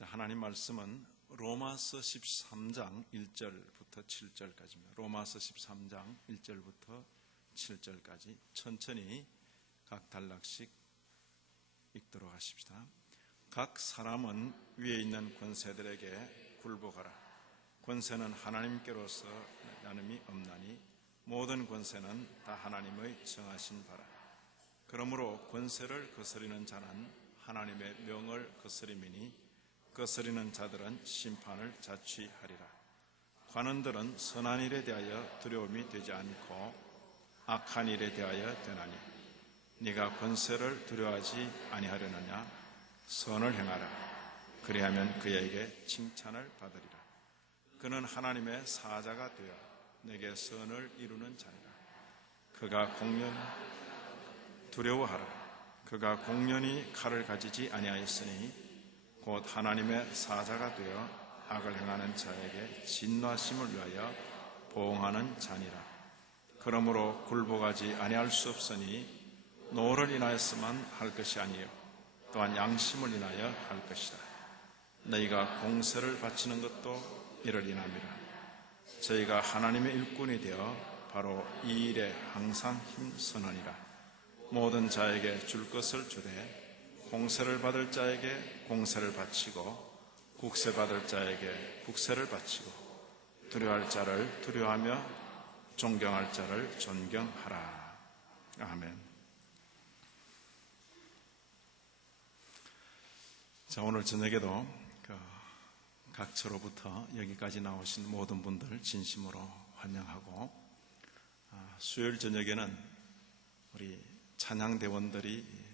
하나님 말씀은 로마서 13장 1절부터 7절까지입니다. 로마서 13장 1절부터 7절까지 천천히 각 단락씩 읽도록 하십시다. 각 사람은 위에 있는 권세들에게 굴복하라. 권세는 하나님께로서 나눔이 없나니 모든 권세는 다 하나님의 정하신 바라. 그러므로 권세를 거스리는 자는 하나님의 명을 거스림이니 거스리는 자들은 심판을 자취하리라. 관원들은 선한 일에 대하여 두려움이 되지 않고 악한 일에 대하여 되나니 네가 권세를 두려워하지 아니하려느냐? 선을 행하라. 그리하면 그에게 칭찬을 받으리라. 그는 하나님의 사자가 되어 내게 선을 이루는 자니라. 그가 공연히 두려워하라. 그가 공연히 칼을 가지지 아니하였으니 곧 하나님의 사자가 되어 악을 행하는 자에게 진노하심을 위하여 보응하는 자니라. 그러므로 굴복하지 아니할 수 없으니 노를 인하여서만 할 것이 아니요 또한 양심을 인하여 할 것이다. 너희가 공세를 바치는 것도 이를 인함이라. 저희가 하나님의 일꾼이 되어 바로 이 일에 항상 힘쓰느니라. 모든 자에게 줄 것을 주되 공세를 받을 자에게 공세를 바치고 국세 받을 자에게 국세를 바치고 두려워할 자를 두려워하며 존경할 자를 존경하라. 아멘. 자, 오늘 저녁에도 각처로부터 여기까지 나오신 모든 분들 진심으로 환영하고, 수요일 저녁에는 우리 찬양대원들이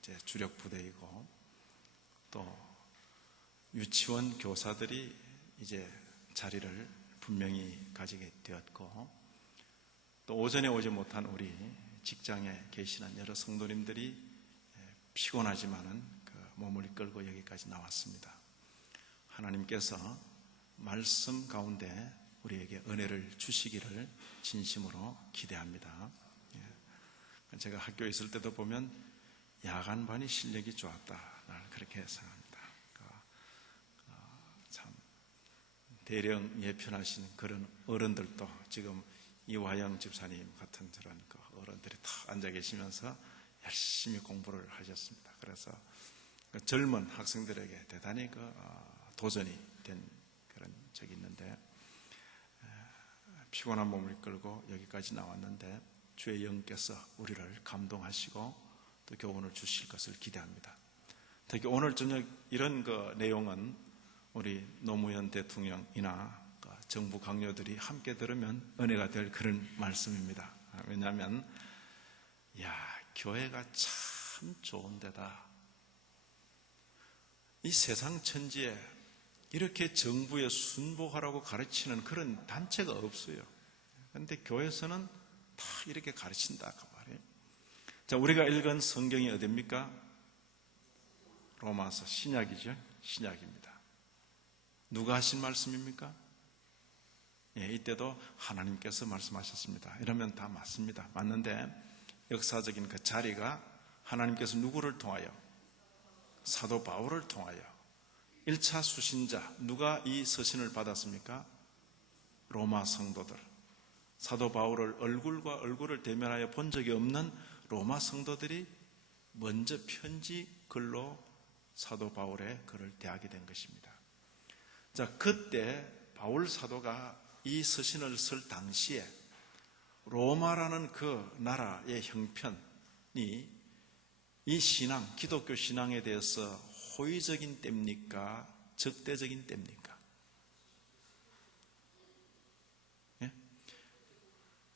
이제 주력 부대이고 또 유치원 교사들이 이제 자리를 분명히 가지게 되었고, 또 오전에 오지 못한 우리 직장에 계시는 여러 성도님들이 피곤하지만은 몸을 이끌고 여기까지 나왔습니다. 하나님께서 말씀 가운데 우리에게 은혜를 주시기를 진심으로 기대합니다. 제가 학교에 있을 때도 보면 야간반이 실력이 좋았다, 그렇게 생각합니다. 참 대령 예편하신 그런 어른들도 지금 이화영 집사님 같은 저런 어른들이 다 앉아 계시면서 열심히 공부를 하셨습니다. 그래서 젊은 학생들에게 대단히 도전이 된 그런 적이 있는데, 피곤한 몸을 이끌고 여기까지 나왔는데 주의 영께서 우리를 감동하시고 또 교훈을 주실 것을 기대합니다. 특히 오늘 저녁 이런 내용은 우리 노무현 대통령이나 정부 강요들이 함께 들으면 은혜가 될 그런 말씀입니다. 왜냐하면 교회가 참 좋은 데다. 이 세상 천지에 이렇게 정부에 순복하라고 가르치는 그런 단체가 없어요. 그런데 교회에서는 다 이렇게 가르친다 그 말이에요. 자, 우리가 읽은 성경이 어디입니까? 로마서, 신약이죠. 신약입니다. 누가 하신 말씀입니까? 이때도 하나님께서 말씀하셨습니다. 이러면 다 맞습니다. 맞는데 역사적인 그 자리가 하나님께서 누구를 통하여? 사도 바울을 통하여 1차 수신자, 누가 이 서신을 받았습니까? 로마 성도들. 사도 바울을 얼굴과 얼굴을 대면하여 본 적이 없는 로마 성도들이 먼저 편지 글로 사도 바울의 글을 대하게 된 것입니다. 자, 그때 바울 사도가 이 서신을 쓸 당시에 로마라는 그 나라의 형편이 이 신앙, 기독교 신앙에 대해서 호의적인 때입니까? 적대적인 때입니까?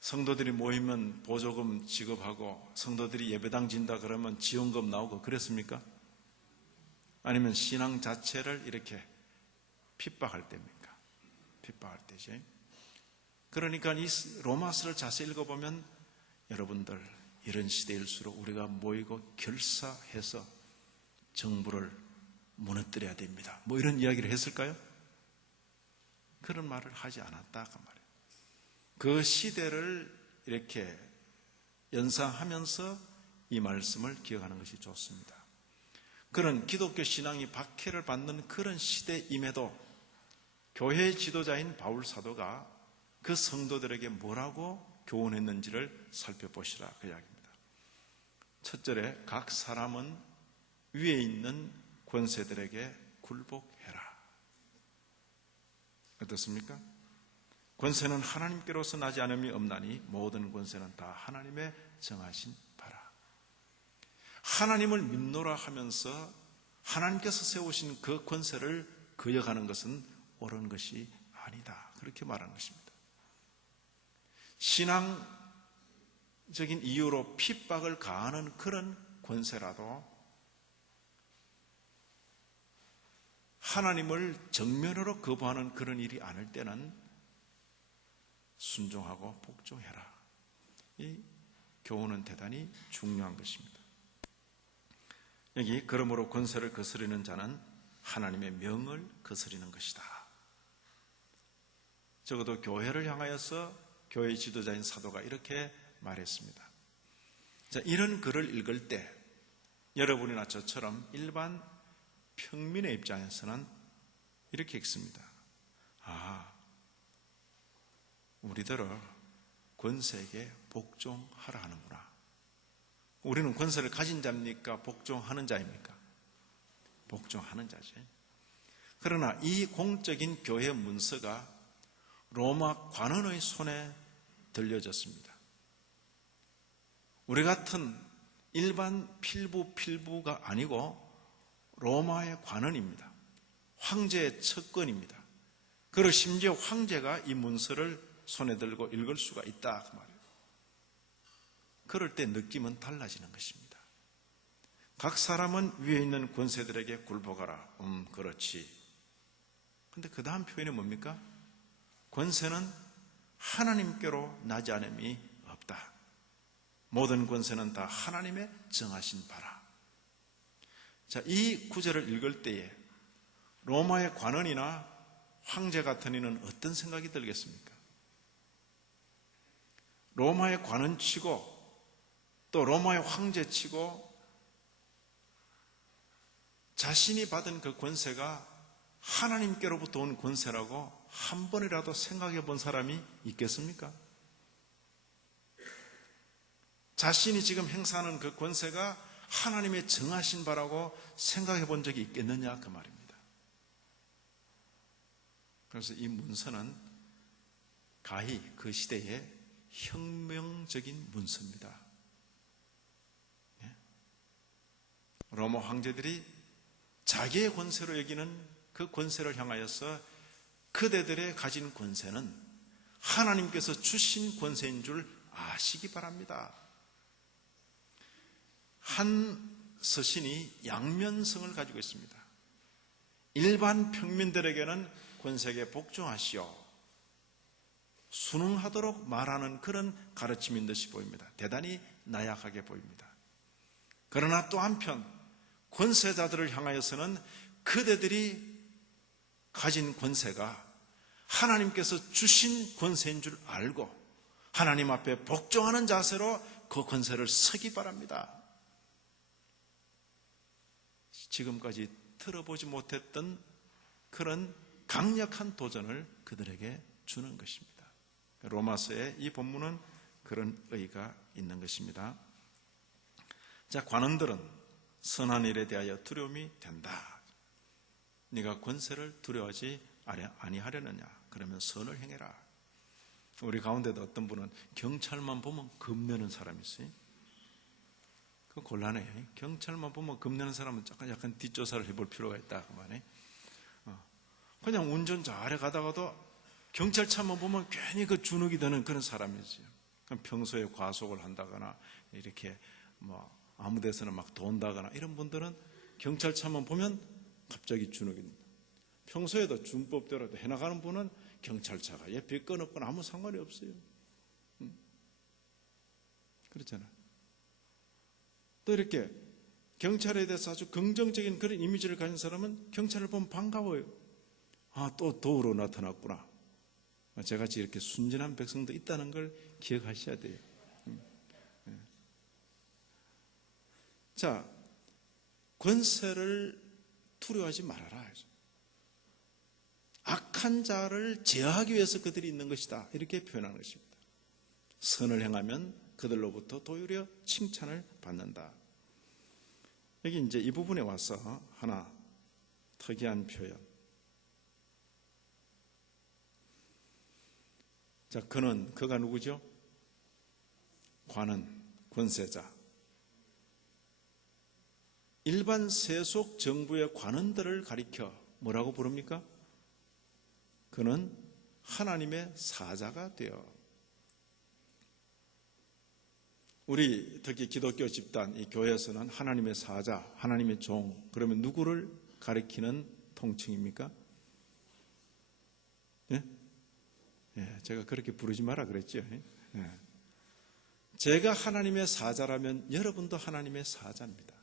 성도들이 모이면 보조금 지급하고 성도들이 예배당 진다 그러면 지원금 나오고 그랬습니까? 아니면 신앙 자체를 이렇게 핍박할 때입니까? 핍박할 때지. 그러니까 이 로마서를 자세히 읽어보면 여러분들 이런 시대일수록 우리가 모이고 결사해서 정부를 무너뜨려야 됩니다. 뭐 이런 이야기를 했을까요? 그런 말을 하지 않았다 그 말이에요. 그 시대를 이렇게 연상하면서 이 말씀을 기억하는 것이 좋습니다. 그런 기독교 신앙이 박해를 받는 그런 시대임에도 교회의 지도자인 바울 사도가 그 성도들에게 뭐라고 교훈했는지를 살펴보시라 그 이야기입니다. 첫 절에 각 사람은 위에 있는 권세들에게 굴복해라. 어떻습니까? 권세는 하나님께로서 나지 않음이 없나니 모든 권세는 다 하나님의 정하신 바라. 하나님을 믿노라 하면서 하나님께서 세우신 그 권세를 거역하는 것은 옳은 것이 아니다. 그렇게 말하는 것입니다. 신앙적인 이유로 핍박을 가하는 그런 권세라도 하나님을 정면으로 거부하는 그런 일이 아닐 때는 순종하고 복종해라. 이 교훈은 대단히 중요한 것입니다. 여기 그러므로 권세를 거스르는 자는 하나님의 명을 거스르는 것이다. 적어도 교회를 향하여서 교회 지도자인 사도가 이렇게 말했습니다. 자, 이런 글을 읽을 때 여러분이나 저처럼 일반 평민의 입장에서는 이렇게 읽습니다. 우리들을 권세에게 복종하라 하는구나. 우리는 권세를 가진 자입니까? 복종하는 자입니까? 복종하는 자지. 그러나 이 공적인 교회 문서가 로마 관원의 손에 들려졌습니다. 우리 같은 일반 필부가 아니고 로마의 관원입니다. 황제의 척권입니다. 그리고 심지어 황제가 이 문서를 손에 들고 읽을 수가 있다 그 말이에요. 그럴 때 느낌은 달라지는 것입니다. 각 사람은 위에 있는 권세들에게 굴복하라. 그렇지. 근데 그 다음 표현이 뭡니까? 권세는 하나님께로 나지 않음이 없다. 모든 권세는 다 하나님의 정하신 바라. 자, 이 구절을 읽을 때에 로마의 관원이나 황제 같은 이는 어떤 생각이 들겠습니까? 로마의 관원치고 또 로마의 황제치고 자신이 받은 그 권세가 하나님께로부터 온 권세라고 한 번이라도 생각해 본 사람이 있겠습니까? 자신이 지금 행사하는 그 권세가 하나님의 정하신 바라고 생각해 본 적이 있겠느냐 그 말입니다. 그래서 이 문서는 가히 그 시대의 혁명적인 문서입니다. 로마 황제들이 자기의 권세로 여기는 그 권세를 향하여서 그대들의 가진 권세는 하나님께서 주신 권세인 줄 아시기 바랍니다. 한 서신이 양면성을 가지고 있습니다. 일반 평민들에게는 권세에게 복종하시오, 순응하도록 말하는 그런 가르침인 듯이 보입니다. 대단히 나약하게 보입니다. 그러나 또 한편 권세자들을 향하여서는 그대들이 가진 권세가 하나님께서 주신 권세인 줄 알고 하나님 앞에 복종하는 자세로 그 권세를 서기 바랍니다. 지금까지 들어보지 못했던 그런 강력한 도전을 그들에게 주는 것입니다. 로마서의 이 본문은 그런 의의가 있는 것입니다. 자, 관원들은 선한 일에 대하여 두려움이 된다. 네가 권세를 두려워하지 아니하려느냐? 그러면 선을 행해라. 우리 가운데도 어떤 분은 경찰만 보면 겁내는 사람이 있어요. 그 곤란해요. 경찰만 보면 겁내는 사람은 약간 뒷조사를 해볼 필요가 있다 그 말이에요. 그냥 운전 잘해 가다가도 경찰차만 보면 괜히 그 주눅이 드는 그런 사람이 있어요. 평소에 과속을 한다거나 이렇게 아무 데서나 막 돈다거나 이런 분들은 경찰차만 보면 갑자기 주눅이 듭니다. 평소에도 준법대로 해나가는 분은 경찰차가 옆에 끊었거나 아무 상관이 없어요. 그렇잖아요. 또 이렇게 경찰에 대해서 아주 긍정적인 그런 이미지를 가진 사람은 경찰을 보면 반가워요. 또 도우러 나타났구나. 저같이 이렇게 순진한 백성도 있다는 걸 기억하셔야 돼요. 자, 권세를 두려워하지 말아라. 악한 자를 제어하기 위해서 그들이 있는 것이다. 이렇게 표현하는 것입니다. 선을 행하면 그들로부터 도리어 칭찬을 받는다. 여기 이제 이 부분에 와서 하나 특이한 표현. 자, 그가 누구죠? 관은, 권세자. 일반 세속 정부의 관원들을 가리켜 뭐라고 부릅니까? 그는 하나님의 사자가 되어. 우리 특히 기독교 집단, 이 교회에서는 하나님의 사자, 하나님의 종, 그러면 누구를 가리키는 통칭입니까? 예? 예, 제가 그렇게 부르지 마라 그랬죠. 예. 제가 하나님의 사자라면 여러분도 하나님의 사자입니다.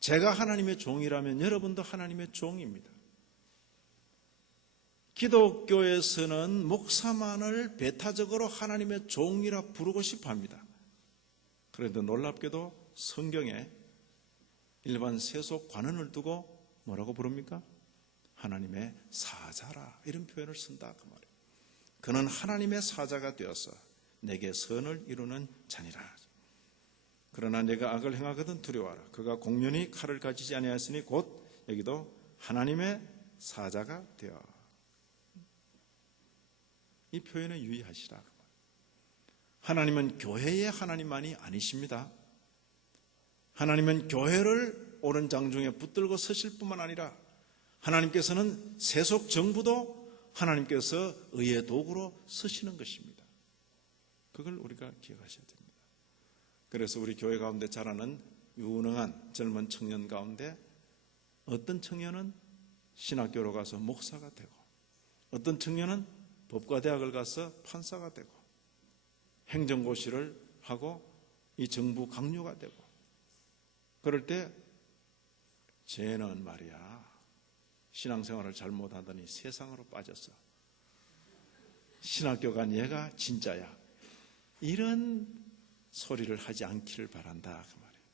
제가 하나님의 종이라면 여러분도 하나님의 종입니다. 기독교에서는 목사만을 배타적으로 하나님의 종이라 부르고 싶어 합니다. 그런데 놀랍게도 성경에 일반 세속 관원을 두고 뭐라고 부릅니까? 하나님의 사자라, 이런 표현을 쓴다 그 말이에요. 그는 하나님의 사자가 되어서 내게 선을 이루는 자니라. 그러나 내가 악을 행하거든 두려워하라. 그가 공연히 칼을 가지지 아니하였으니 곧 여기도 하나님의 사자가 되어. 이 표현에 유의하시라. 하나님은 교회의 하나님만이 아니십니다. 하나님은 교회를 옳은 장중에 붙들고 서실 뿐만 아니라 하나님께서는 세속 정부도 하나님께서 의의 도구로 쓰시는 것입니다. 그걸 우리가 기억하셔야 됩니다. 그래서 우리 교회 가운데 자라는 유능한 젊은 청년 가운데 어떤 청년은 신학교로 가서 목사가 되고, 어떤 청년은 법과대학을 가서 판사가 되고, 행정고시를 하고 이 정부 강요가 되고, 그럴 때 쟤는 말이야 신앙생활을 잘못하더니 세상으로 빠졌어. 신학교 간 얘가 진짜야. 이런 소리를 하지 않기를 바란다 그 말이에요.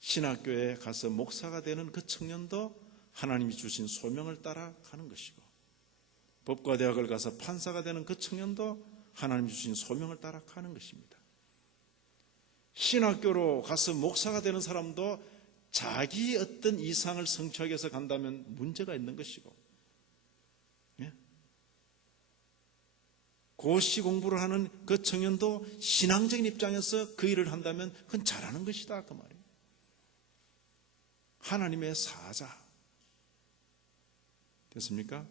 신학교에 가서 목사가 되는 그 청년도 하나님이 주신 소명을 따라 가는 것이고, 법과대학을 가서 판사가 되는 그 청년도 하나님이 주신 소명을 따라 가는 것입니다. 신학교로 가서 목사가 되는 사람도 자기 어떤 이상을 성취하기 위해서 간다면 문제가 있는 것이고, 예? 고시 공부를 하는 그 청년도 신앙적인 입장에서 그 일을 한다면 그건 잘하는 것이다 그 말이에요. 하나님의 사자 됐습니까?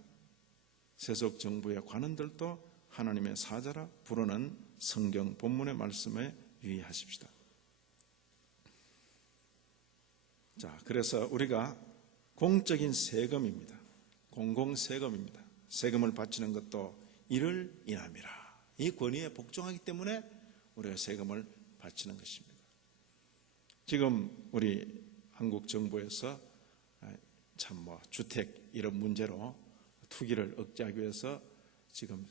세속 정부의 관원들도 하나님의 사자라 부르는 성경 본문의 말씀에 유의하십시다. 자, 그래서 우리가 공적인 세금입니다. 공공세금입니다. 세금을 바치는 것도 이를 인함이라. 이 권위에 복종하기 때문에 우리가 세금을 바치는 것입니다. 지금 우리 한국 정부에서 참 주택 이런 문제로 투기를 억제하기 위해서 지금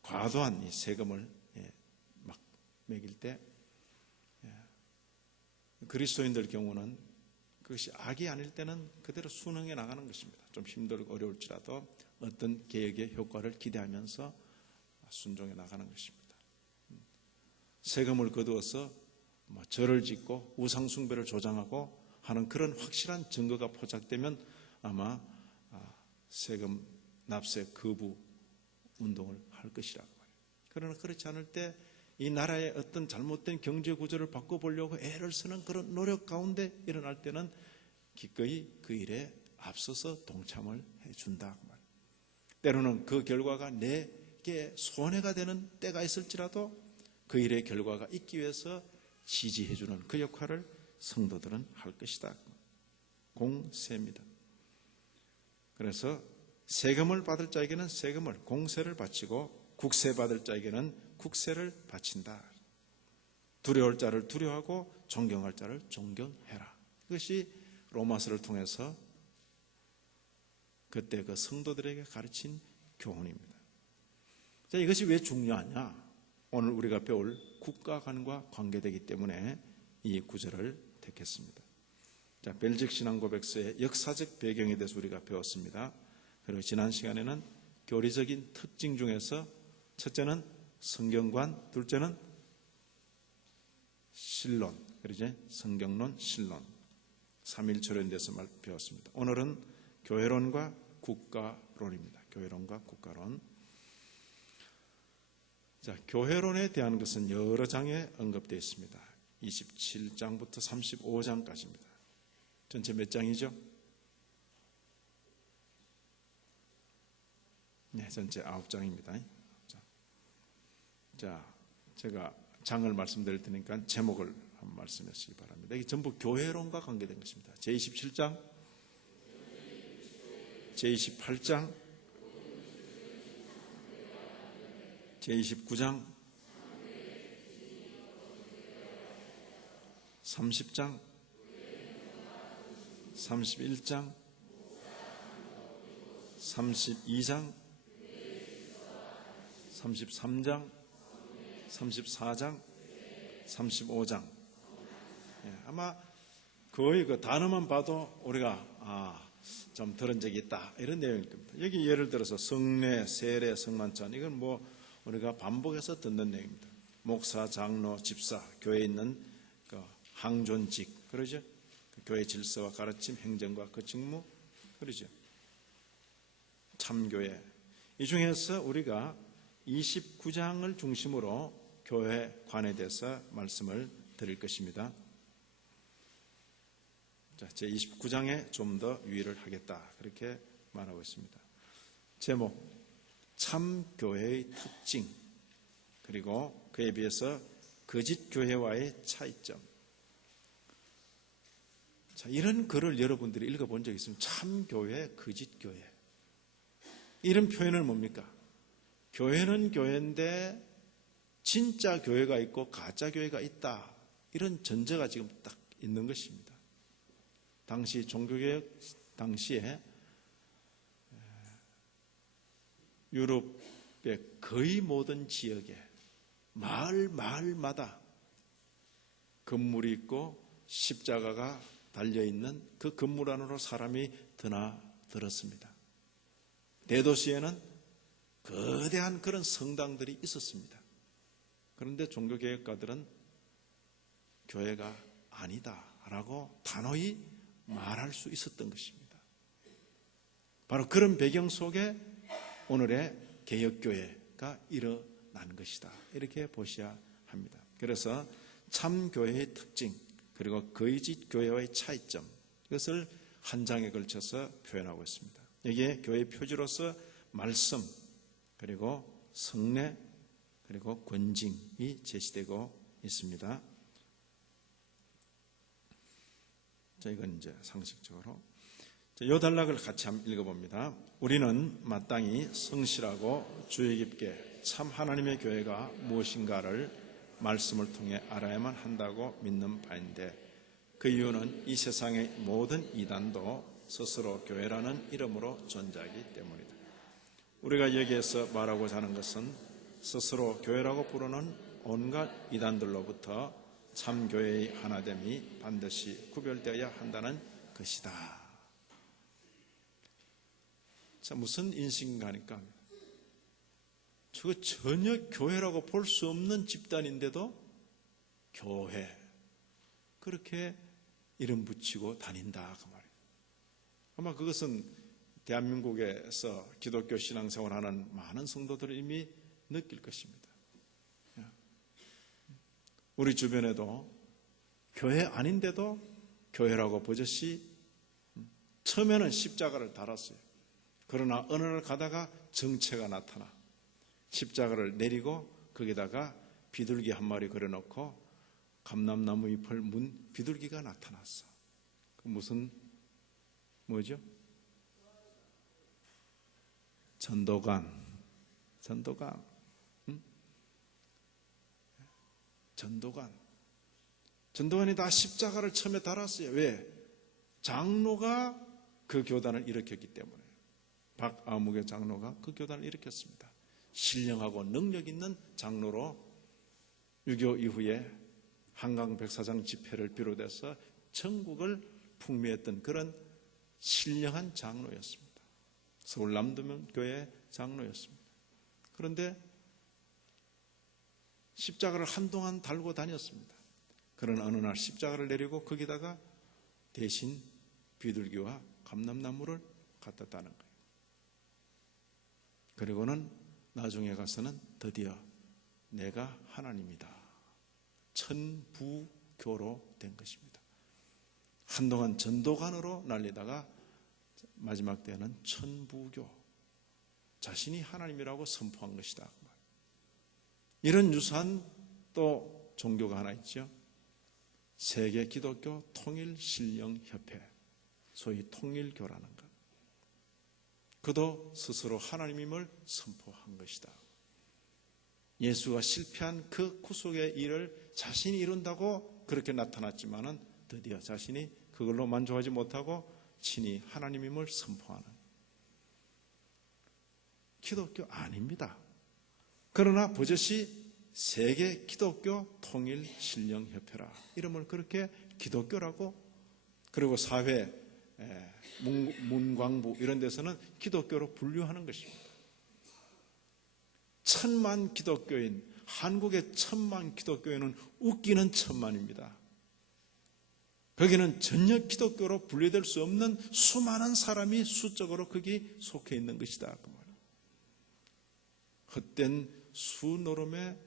과도한 이 세금을 막 매길 때 그리스도인들 경우는 그것이 악이 아닐 때는 그대로 순응해 나가는 것입니다. 좀 힘들고 어려울지라도 어떤 개혁의 효과를 기대하면서 순종해 나가는 것입니다. 세금을 거두어서 절을 짓고 우상숭배를 조장하고 하는 그런 확실한 증거가 포착되면 아마 세금 납세 거부 운동을 할 것이라고 말해요. 그러나 그렇지 않을 때 이 나라의 어떤 잘못된 경제 구조를 바꿔보려고 애를 쓰는 그런 노력 가운데 일어날 때는 기꺼이 그 일에 앞서서 동참을 해준다. 때로는 그 결과가 내게 손해가 되는 때가 있을지라도 그 일의 결과가 있기 위해서 지지해주는 그 역할을 성도들은 할 것이다. 공세입니다. 그래서 세금을 받을 자에게는 세금을, 공세를 바치고 국세 받을 자에게는 국세를 바친다. 두려울 자를 두려워하고 존경할 자를 존경해라. 이것이 로마서를 통해서 그때 그 성도들에게 가르친 교훈입니다. 자, 이것이 왜 중요하냐? 오늘 우리가 배울 국가관과 관계되기 때문에 이 구절을 택했습니다. 자, 벨직 신앙고백서의 역사적 배경에 대해서 우리가 배웠습니다. 그리고 지난 시간에는 교리적인 특징 중에서 첫째는 성경관, 둘째는 신론, 그러죠? 성경론, 신론, 삼일초론에 대해서 배웠습니다. 오늘은 교회론과 국가론입니다. 교회론과 국가론. 자, 교회론에 대한 것은 여러 장에 언급되어 있습니다. 27장부터 35장까지입니다. 전체 몇 장이죠? 네, 전체 9장입니다. 자, 제가 장을 말씀드릴 테니까 제목을 한번 말씀해 주시기 바랍니다. 이게 전부 교회론과 관계된 것입니다. 제27장, 제28장, 제29장, 30장, 31장, 32장, 33장, 34장, 35장. 아마 거의 그 단어만 봐도 우리가 좀 들은 적이 있다 이런 내용일 겁니다. 여기 예를 들어서 성례, 세례, 성만찬, 이건 뭐 우리가 반복해서 듣는 내용입니다. 목사, 장로, 집사, 교회에 있는 그 항존직, 그러죠? 교회 질서와 가르침, 행정과 그 직무, 그러죠? 참교회. 이 중에서 우리가 29장을 중심으로 교회관에 대해서 말씀을 드릴 것입니다. 자, 제 29장에 좀 더 유의를 하겠다, 그렇게 말하고 있습니다. 제목, 참교회의 특징, 그리고 그에 비해서 거짓 교회와의 차이점. 자, 이런 글을 여러분들이 읽어본 적 있으면 참교회, 거짓교회, 이런 표현은 뭡니까? 교회는 교회인데 진짜 교회가 있고 가짜 교회가 있다, 이런 전제가 지금 딱 있는 것입니다. 당시 종교개혁 당시에 유럽의 거의 모든 지역에 마을마다 건물이 있고 십자가가 달려있는 그 건물 안으로 사람이 드나들었습니다. 대도시에는 거대한 그런 성당들이 있었습니다. 그런데 종교개혁가들은 교회가 아니다라고 단호히 말할 수 있었던 것입니다. 바로 그런 배경 속에 오늘의 개혁교회가 일어난 것이다, 이렇게 보셔야 합니다. 그래서 참교회의 특징, 그리고 거짓 교회와의 차이점, 이것을 한 장에 걸쳐서 표현하고 있습니다. 여기에 교회 표지로서 말씀, 그리고 성례, 그리고 권징이 제시되고 있습니다. 자, 이건 이제 상식적으로. 이 단락을 같이 한번 읽어봅니다. 우리는 마땅히 성실하고 주의 깊게 참 하나님의 교회가 무엇인가를 말씀을 통해 알아야만 한다고 믿는 바인데, 그 이유는 이 세상의 모든 이단도 스스로 교회라는 이름으로 존재하기 때문이다. 우리가 여기에서 말하고자 하는 것은 스스로 교회라고 부르는 온갖 이단들로부터 참교회의 하나됨이 반드시 구별되어야 한다는 것이다. 자, 무슨 인식인가 하니까 저거 전혀 교회라고 볼 수 없는 집단인데도 교회, 그렇게 이름 붙이고 다닌다, 그 말이에요. 아마 그것은 대한민국에서 기독교 신앙생활하는 많은 성도들이 이미 느낄 것입니다. 우리 주변에도 교회 아닌데도 교회라고 버젓이 처음에는 십자가를 달았어요. 그러나 어느 날 가다가 정체가 나타나 십자가를 내리고 거기다가 비둘기 한 마리 그려놓고 감람나무 잎을 문 비둘기가 나타났어. 그 무슨 뭐죠? 전도관. 전도관이 다 십자가를 처음에 달았어요. 왜? 장로가 그 교단을 일으켰기 때문에. 박아무개 장로가 그 교단을 일으켰습니다. 신령하고 능력 있는 장로로 6.25 이후에 한강 백사장 집회를 비롯해서 전국을 풍미했던 그런 신령한 장로였습니다. 서울 남도면교회 장로였습니다. 그런데 십자가를 한동안 달고 다녔습니다. 그러나 어느 날 십자가를 내리고 거기다가 대신 비둘기와 감람나무를 갖다 따는 거예요. 그리고는 나중에 가서는 드디어 내가 하나님이다, 천부교로 된 것입니다. 한동안 전도관으로 날리다가 마지막 때는 천부교, 자신이 하나님이라고 선포한 것이다. 이런 유사한 또 종교가 하나 있죠. 세계 기독교 통일신령협회, 소위 통일교라는 것. 그도 스스로 하나님임을 선포한 것이다. 예수가 실패한 그 구속의 일을 자신이 이룬다고 그렇게 나타났지만은 드디어 자신이 그걸로 만족하지 못하고 친히 하나님임을 선포하는 기독교 아닙니다. 그러나 버젓이 세계 기독교 통일신령협회라 이름을 그렇게 기독교라고, 그리고 사회, 문광부 이런 데서는 기독교로 분류하는 것입니다. 1000만 기독교인, 한국의 1000만 기독교인은 웃기는 1000만입니다. 거기는 전혀 기독교로 분류될 수 없는 수많은 사람이 수적으로 거기 속해 있는 것이다. 그 말이에요. 헛된 수노름에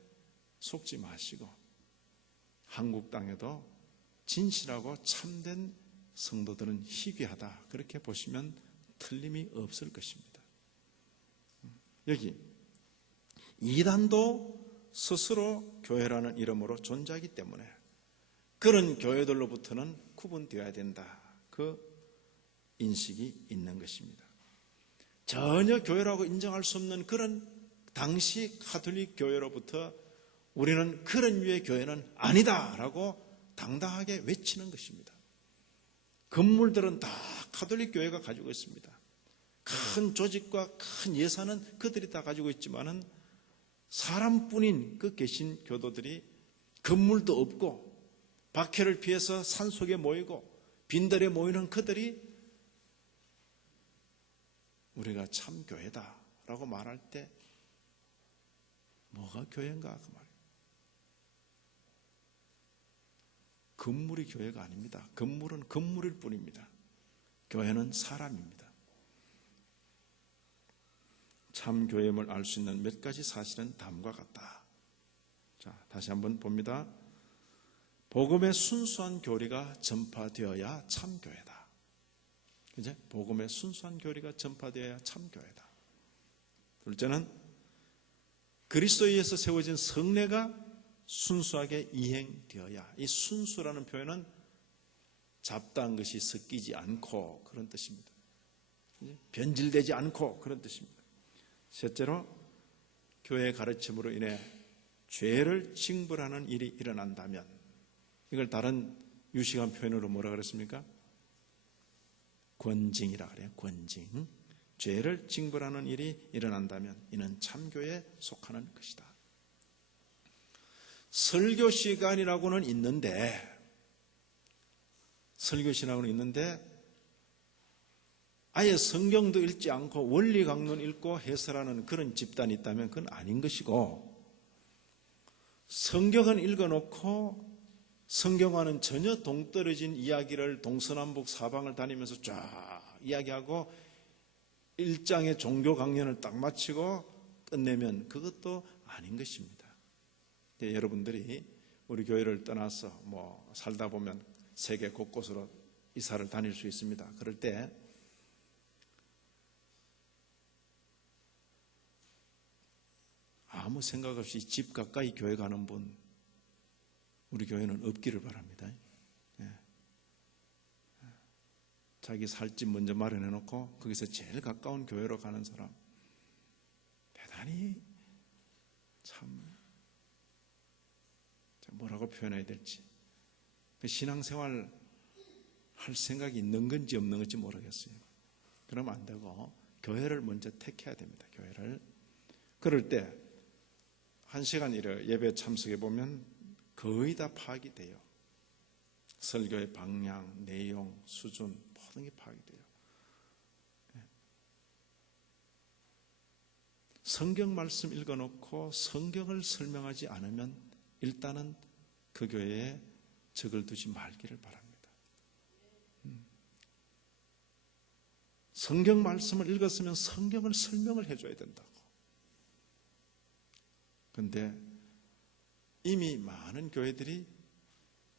속지 마시고 한국 땅에도 진실하고 참된 성도들은 희귀하다, 그렇게 보시면 틀림이 없을 것입니다. 여기 이단도 스스로 교회라는 이름으로 존재하기 때문에 그런 교회들로부터는 구분되어야 된다, 그 인식이 있는 것입니다. 전혀 교회라고 인정할 수 없는 그런 당시 카톨릭 교회로부터 우리는 그런 류의 교회는 아니다라고 당당하게 외치는 것입니다. 건물들은 다 카톨릭 교회가 가지고 있습니다. 큰 조직과 큰 예산은 그들이 다 가지고 있지만은 사람뿐인 그 계신 교도들이 건물도 없고 박해를 피해서 산속에 모이고 빈들에 모이는 그들이 우리가 참 교회다라고 말할 때 뭐가 교회인가 그 말이에요. 건물이 교회가 아닙니다. 건물은 건물일 뿐입니다. 교회는 사람입니다. 참 교회임을 알 수 있는 몇 가지 사실은 다음과 같다. 자, 다시 한번 봅니다. 복음의 순수한 교리가 전파되어야 참 교회다. 이제 복음의 순수한 교리가 전파되어야 참 교회다. 둘째는 그리스도에 의해서 세워진 성례가 순수하게 이행되어야, 이 순수라는 표현은 잡다한 것이 섞이지 않고 그런 뜻입니다. 변질되지 않고 그런 뜻입니다. 셋째로 교회의 가르침으로 인해 죄를 징벌하는 일이 일어난다면, 이걸 다른 유식한 표현으로 뭐라 그랬습니까? 권징이라 그래요. 권징. 죄를 징벌하는 일이 일어난다면 이는 참교회에 속하는 것이다. 설교 시간이라고는 있는데, 아예 성경도 읽지 않고 원리 강론 읽고 해설하는 그런 집단이 있다면 그건 아닌 것이고, 성경은 읽어놓고 성경과는 전혀 동떨어진 이야기를 동서남북 사방을 다니면서 쫙 이야기하고 1장의 종교 강연을 딱 마치고 끝내면 그것도 아닌 것입니다. 여러분들이 우리 교회를 떠나서 살다 보면 세계 곳곳으로 이사를 다닐 수 있습니다. 그럴 때 아무 생각 없이 집 가까이 교회 가는 분, 우리 교회는 없기를 바랍니다. 자기 살 집 먼저 마련해 놓고 거기서 제일 가까운 교회로 가는 사람, 대단히 참 뭐라고 표현해야 될지, 신앙생활 할 생각이 있는 건지 없는 건지 모르겠어요. 그러면 안 되고 교회를 먼저 택해야 됩니다. 교회를. 그럴 때 1시간 예배 참석해 보면 거의 다 파악이 돼요. 설교의 방향, 내용, 수준 모든 게 파악이 돼요. 성경 말씀 읽어놓고 성경을 설명하지 않으면 일단은 그 교회에 적을 두지 말기를 바랍니다. 성경 말씀을 읽었으면 성경을 설명을 해줘야 된다고. 그런데 이미 많은 교회들이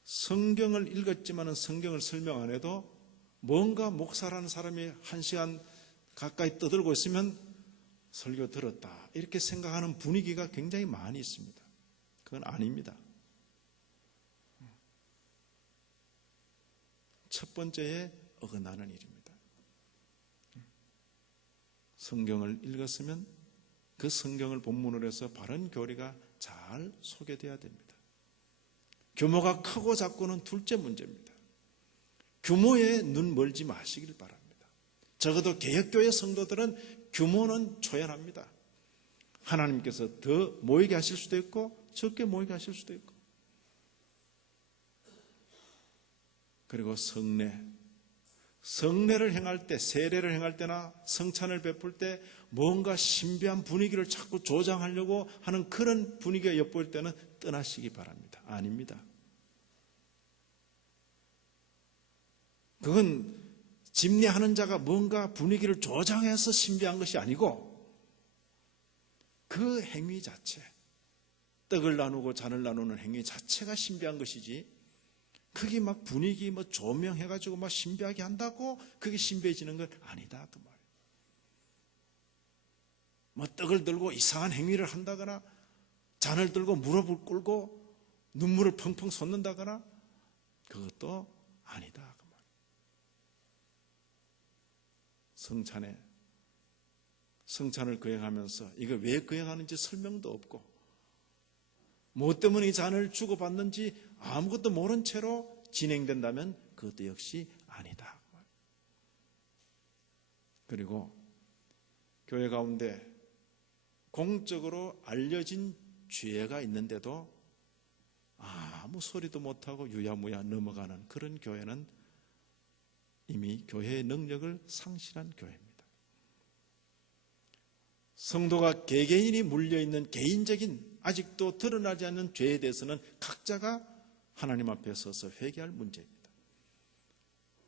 성경을 읽었지만 성경을 설명 안 해도 뭔가 목사라는 사람이 1시간 가까이 떠들고 있으면 설교 들었다 이렇게 생각하는 분위기가 굉장히 많이 있습니다. 그건 아닙니다. 첫 번째에 어긋나는 일입니다. 성경을 읽었으면 그 성경을 본문으로 해서 바른 교리가 잘 소개되어야 됩니다. 규모가 크고 작고는 둘째 문제입니다. 규모에 눈 멀지 마시길 바랍니다. 적어도 개혁교회 성도들은 규모는 초연합니다. 하나님께서 더 모이게 하실 수도 있고 적게 모이게 하실 수도 있고. 그리고 성례를 행할 때, 세례를 행할 때나 성찬을 베풀 때 뭔가 신비한 분위기를 자꾸 조장하려고 하는 그런 분위기가 엿보일 때는 떠나시기 바랍니다. 아닙니다. 그건 집례하는 자가 뭔가 분위기를 조장해서 신비한 것이 아니고 그 행위 자체, 떡을 나누고 잔을 나누는 행위 자체가 신비한 것이지 그게 막 분위기 조명해가지고 막 신비하게 한다고 그게 신비해지는 건 아니다 그 말이에요. 떡을 들고 이상한 행위를 한다거나 잔을 들고 무릎을 꿇고 눈물을 펑펑 쏟는다거나 그것도 아니다 그 말이에요. 성찬을 거행하면서 이거 왜 거행하는지 설명도 없고 뭐 때문에 이 잔을 주고받는지 아무것도 모른 채로 진행된다면 그것도 역시 아니다. 그리고 교회 가운데 공적으로 알려진 죄가 있는데도 아무 소리도 못하고 유야무야 넘어가는 그런 교회는 이미 교회의 능력을 상실한 교회입니다. 성도가 개개인이 물려있는 개인적인 아직도 드러나지 않는 죄에 대해서는 각자가 하나님 앞에 서서 회개할 문제입니다.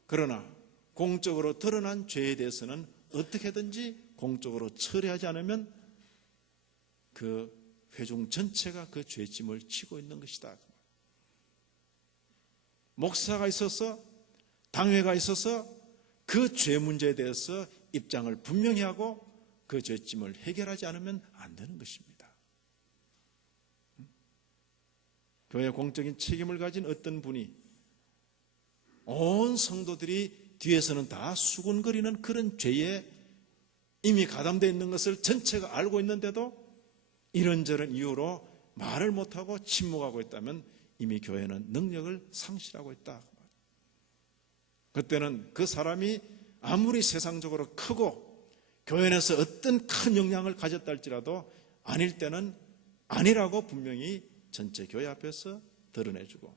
그러나 공적으로 드러난 죄에 대해서는 어떻게든지 공적으로 처리하지 않으면 그 회중 전체가 그 죄짐을 지고 있는 것이다. 목사가 있어서 당회가 있어서 그 죄 문제에 대해서 입장을 분명히 하고 그 죄짐을 해결하지 않으면 안 되는 것입니다. 교회 공적인 책임을 가진 어떤 분이 온 성도들이 뒤에서는 다 수군거리는 그런 죄에 이미 가담되어 있는 것을 전체가 알고 있는데도 이런저런 이유로 말을 못하고 침묵하고 있다면 이미 교회는 능력을 상실하고 있다. 그때는 그 사람이 아무리 세상적으로 크고 교회 내에서 어떤 큰 영향을 가졌다 할지라도 아닐 때는 아니라고 분명히 전체 교회 앞에서 드러내주고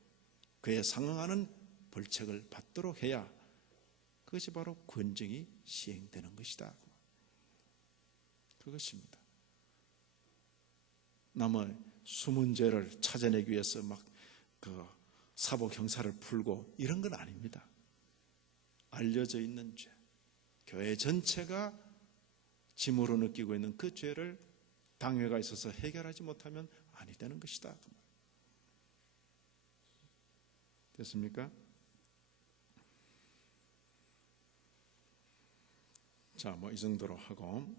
그에 상응하는 벌책을 받도록 해야 그것이 바로 권정이 시행되는 것이다. 그것입니다. 남의 숨은 죄를 찾아내기 위해서 막 사복 형사를 풀고 이런 건 아닙니다. 알려져 있는 죄, 교회 전체가 짐으로 느끼고 있는 그 죄를 당회가 있어서 해결하지 못하면 아니 되는 것이다. 됐습니까? 자, 이 정도로 하고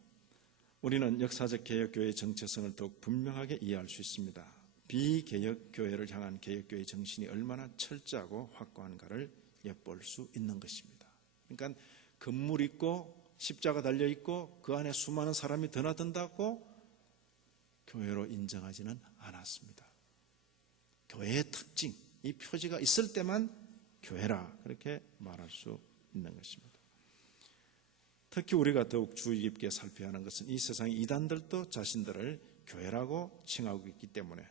우리는 역사적 개혁교회의 정체성을 더욱 분명하게 이해할 수 있습니다. 비개혁교회를 향한 개혁교회의 정신이 얼마나 철저하고 확고한가를 엿볼 수 있는 것입니다. 그러니까 건물 있고 십자가 달려있고 그 안에 수많은 사람이 드나든다고 교회로 인정하지는 않았습니다. 교회의 특징, 이 표지가 있을 때만 교회라 그렇게 말할 수 있는 것입니다. 특히 우리가 더욱 주의 깊게 살펴야 하는 것은 이 세상의 이단들도 자신들을 교회라고 칭하고 있기 때문에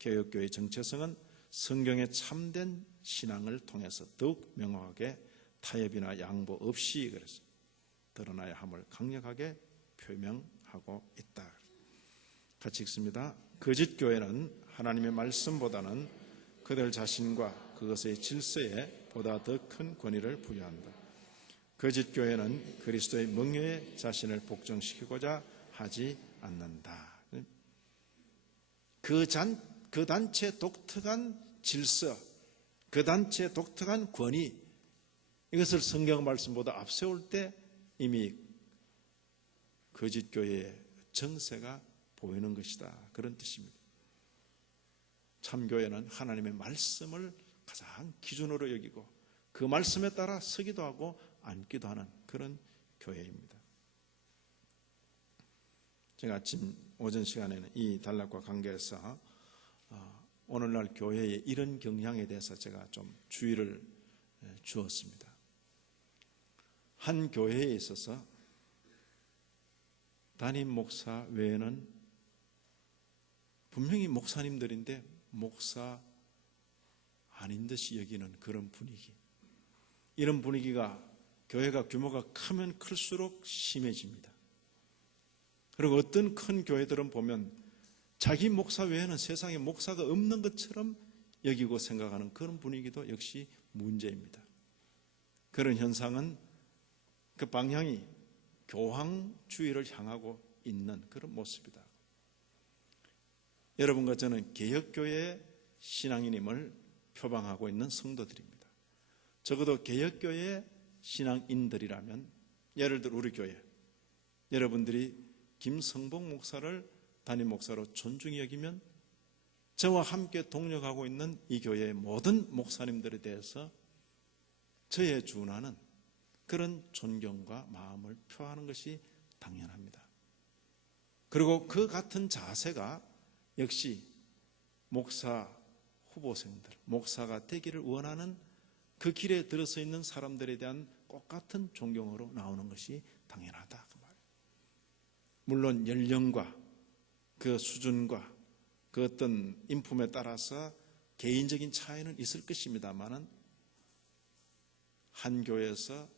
개혁교회의 정체성은 성경의 참된 신앙을 통해서 더욱 명확하게 타협이나 양보 없이 그래서 드러나야 함을 강력하게 표명하고 있다. 같이 읽습니다. 거짓 교회는 하나님의 말씀보다는 그들 자신과 그것의 질서에 보다 더 큰 권위를 부여한다. 거짓 교회는 그리스도의 명예에 자신을 복종시키고자 하지 않는다. 그 단체의 독특한 질서, 그 단체의 독특한 권위, 이것을 성경 말씀보다 앞세울 때 이미 거짓 교회의 정세가 보이는 것이다. 그런 뜻입니다. 참교회는 하나님의 말씀을 가장 기준으로 여기고 그 말씀에 따라 서기도 하고 앉기도 하는 그런 교회입니다. 제가 아침 오전 시간에는 이 단락과 관계해서 오늘날 교회의 이런 경향에 대해서 제가 좀 주의를 주었습니다. 한 교회에 있어서 담임 목사 외에는 분명히 목사님들인데 목사 아닌 듯이 여기는 그런 분위기, 이런 분위기가 교회가 규모가 크면 클수록 심해집니다. 그리고 어떤 큰 교회들은 보면 자기 목사 외에는 세상에 목사가 없는 것처럼 여기고 생각하는 그런 분위기도 역시 문제입니다. 그런 현상은 그 방향이 교황주의를 향하고 있는 그런 모습이다. 여러분과 저는 개혁교회의 신앙인임을 표방하고 있는 성도들입니다. 적어도 개혁교회의 신앙인들이라면, 예를 들어 우리 교회 여러분들이 김성복 목사를 담임 목사로 존중히 여기면 저와 함께 동력하고 있는 이 교회의 모든 목사님들에 대해서 저에 준하는 그런 존경과 마음을 표하는 것이 당연합니다. 그리고 그 같은 자세가 역시 목사 후보생들, 목사가 되기를 원하는 그 길에 들어서 있는 사람들에 대한 똑같은 존경으로 나오는 것이 당연하다. 그 말. 물론 연령과 그 수준과 그 어떤 인품에 따라서 개인적인 차이는 있을 것입니다만은 한 교회에서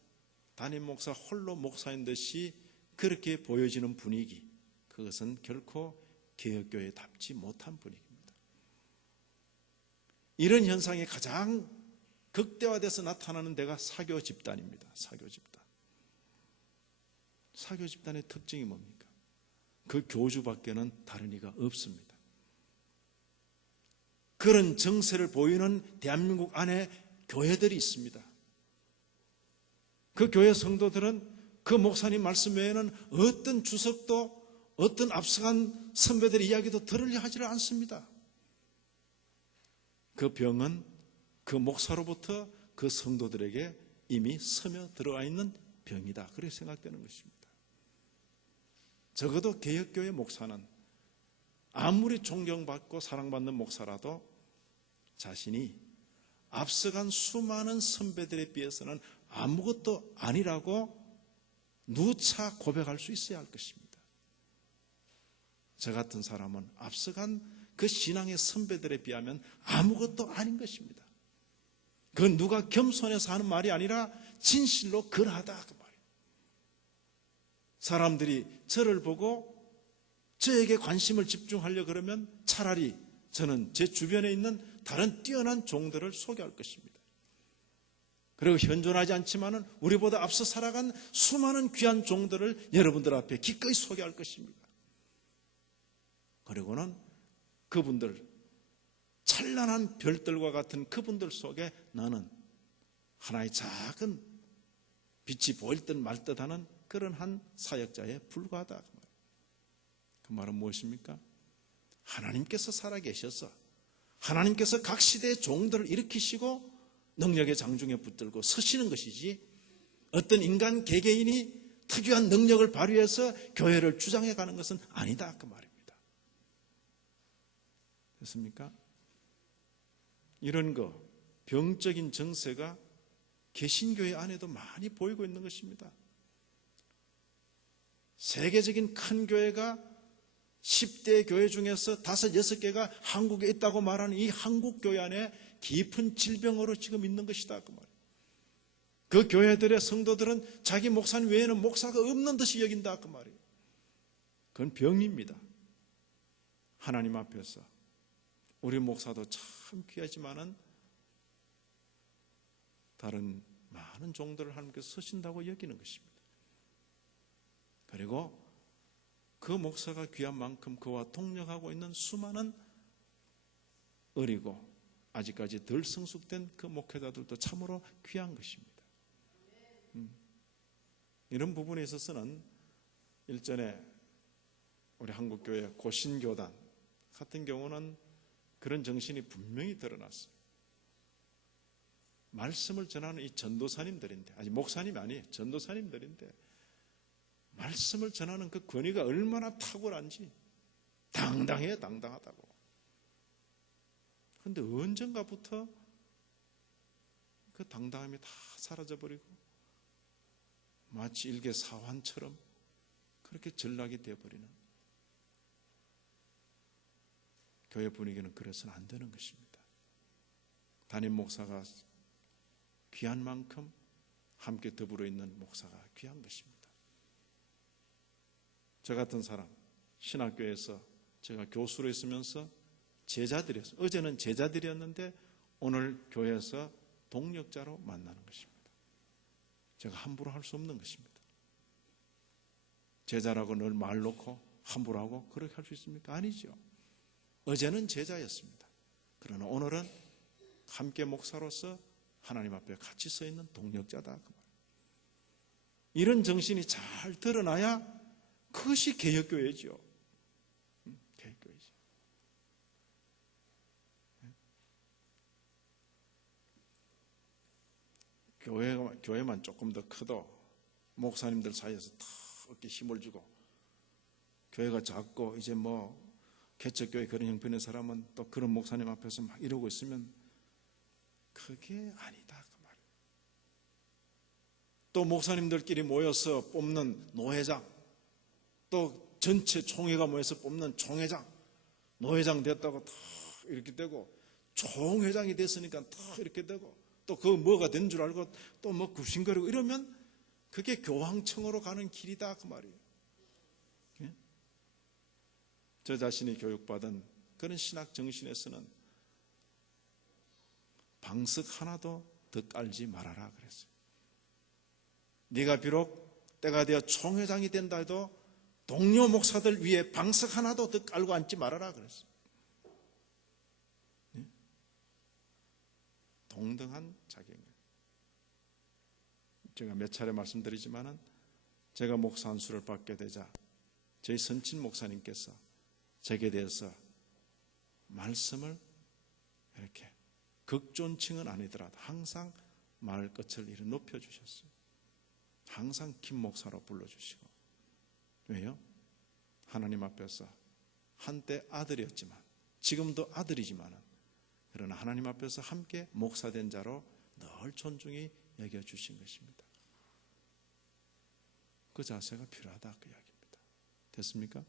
담임 목사 홀로 목사인 듯이 그렇게 보여지는 분위기, 그것은 결코 개혁교회답지 못한 분위기입니다. 이런 현상이 가장 극대화돼서 나타나는 데가 사교 집단입니다. 사교 집단. 사교 집단의 특징이 뭡니까? 그 교주밖에는 다른 이가 없습니다. 그런 정세를 보이는 대한민국 안에 교회들이 있습니다. 그 교회 성도들은 그 목사님 말씀 외에는 어떤 주석도 어떤 앞서간 선배들의 이야기도 들으려 하지를 않습니다. 그 병은 그 목사로부터 그 성도들에게 이미 스며 들어와 있는 병이다. 그렇게 생각되는 것입니다. 적어도 개혁교회 목사는 아무리 존경받고 사랑받는 목사라도 자신이 앞서간 수많은 선배들에 비해서는 아무것도 아니라고 누차 고백할 수 있어야 할 것입니다. 저 같은 사람은 앞서간 그 신앙의 선배들에 비하면 아무것도 아닌 것입니다. 그건 누가 겸손해서 하는 말이 아니라 진실로 그러하다 그 말이에요. 사람들이 저를 보고 저에게 관심을 집중하려 그러면 차라리 저는 제 주변에 있는 다른 뛰어난 종들을 소개할 것입니다. 그리고 현존하지 않지만은 우리보다 앞서 살아간 수많은 귀한 종들을 여러분들 앞에 기꺼이 소개할 것입니다. 그리고는 그분들, 찬란한 별들과 같은 그분들 속에 나는 하나의 작은 빛이 보일 듯 말 듯하는 그런 한 사역자에 불과하다. 그 말은 무엇입니까? 하나님께서 살아계셔서 하나님께서 각 시대의 종들을 일으키시고 능력의 장중에 붙들고 서시는 것이지, 어떤 인간 개개인이 특유한 능력을 발휘해서 교회를 주장해 가는 것은 아니다 그 말입니다. 됐습니까? 이런 병적인 정세가 개신교회 안에도 많이 보이고 있는 것입니다. 세계적인 큰 교회가 10대 교회 중에서 5, 6개가 한국에 있다고 말하는 이 한국 교회 안에 깊은 질병으로 지금 있는 것이다 그 말이에요. 그 교회들의 성도들은 자기 목사님 외에는 목사가 없는 듯이 여긴다 그 말이에요. 그건 병입니다. 하나님 앞에서 우리 목사도 참 귀하지만은 다른 많은 종들을 하나님께서 쓰신다고 여기는 것입니다. 그리고 그 목사가 귀한 만큼 그와 동력하고 있는 수많은 어리고 아직까지 덜 성숙된 그 목회자들도 참으로 귀한 것입니다. 이런 부분에 있어서는 일전에 우리 한국교회 고신교단 같은 경우는 그런 정신이 분명히 드러났어요. 말씀을 전하는 이 전도사님들인데, 아직 목사님이 아니에요. 전도사님들인데 말씀을 전하는 그 권위가 얼마나 탁월한지 당당해요. 당당하다고. 그런데 언젠가부터 그 당당함이 다 사라져버리고 마치 일개 사환처럼 그렇게 전락이 되어버리는 교회 분위기는 그래서는 안 되는 것입니다. 담임 목사가 귀한 만큼 함께 더불어 있는 목사가 귀한 것입니다. 저 같은 사람 신학교에서 제가 교수로 있으면서 제자들이었어요. 어제는 제자들이었는데 오늘 교회에서 동력자로 만나는 것입니다. 제가 함부로 할 수 없는 것입니다. 제자라고 늘 말 놓고 함부로 하고 그렇게 할 수 있습니까? 아니죠. 어제는 제자였습니다. 그러나 오늘은 함께 목사로서 하나님 앞에 같이 서 있는 동력자다. 이런 정신이 잘 드러나야 그것이 개혁교회죠. 개혁교회죠. 교회만 조금 더 커도 목사님들 사이에서 더 어깨 힘을 주고, 교회가 작고 이제 뭐 개척교회 그런 형편의 사람은 또 그런 목사님 앞에서 막 이러고 있으면 그게 아니다 그 말이에요. 또 목사님들끼리 모여서 뽑는 노회장, 또 전체 총회가 모여서 뽑는 총회장, 노회장 됐다고 다 이렇게 되고, 총회장이 됐으니까 다 이렇게 되고, 또 그 뭐가 된 줄 알고 또 뭐 굽신거리고 이러면 그게 교황청으로 가는 길이다 그 말이에요. 예? 저 자신이 교육받은 그런 신학 정신에서는 방석 하나도 더 깔지 말아라 그랬어요. 네가 비록 때가 되어 총회장이 된다 해도 동료 목사들 위에 방석 하나도 더 깔고 앉지 말아라 그랬어요. 네? 동등한 자격. 제가 몇 차례 말씀드리지만은 제가 목사 안수를 받게 되자 저희 선친 목사님께서 제게 대해서 말씀을 이렇게 극존칭은 아니더라도 항상 말 끝을 이렇게 높여주셨어요. 항상 김 목사로 불러주시고. 왜요? 하나님 앞에서 한때 아들이었지만 지금도 아들이지만은 그러나 하나님 앞에서 함께 목사된 자로 늘 존중히 여겨주신 것입니다. 그 자세가 필요하다 그 이야기입니다. 됐습니까?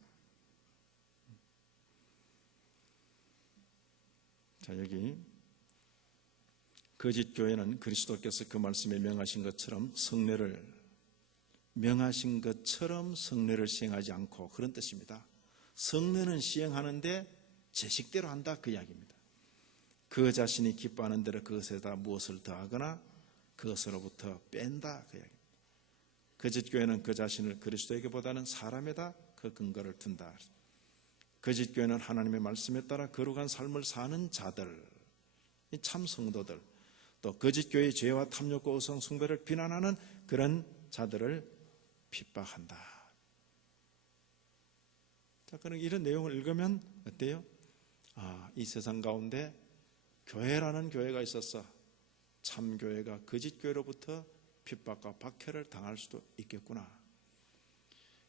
자, 여기 거짓 교회는 그리스도께서 그 말씀에 명하신 것처럼 성례를 시행하지 않고, 그런 뜻입니다. 성례는 시행하는데 제 식대로 한다 그 이야기입니다. 그 자신이 기뻐하는 대로 그것에다 무엇을 더하거나 그것으로부터 뺀다 그 이야기입니다. 거짓 교회는 그 자신을 그리스도에게보다는 사람에다 그 근거를 둔다. 거짓 교회는 하나님의 말씀에 따라 거룩한 삶을 사는 자들, 참 성도들, 또 거짓 교회의 죄와 탐욕과 우상 숭배를 비난하는 그런 자들을 핍박한다. 자, 그럼 이런 내용을 읽으면 어때요? 아, 이 세상 가운데 교회라는 교회가 있어서 참 교회가 거짓 교회로부터 핍박과 박해를 당할 수도 있겠구나.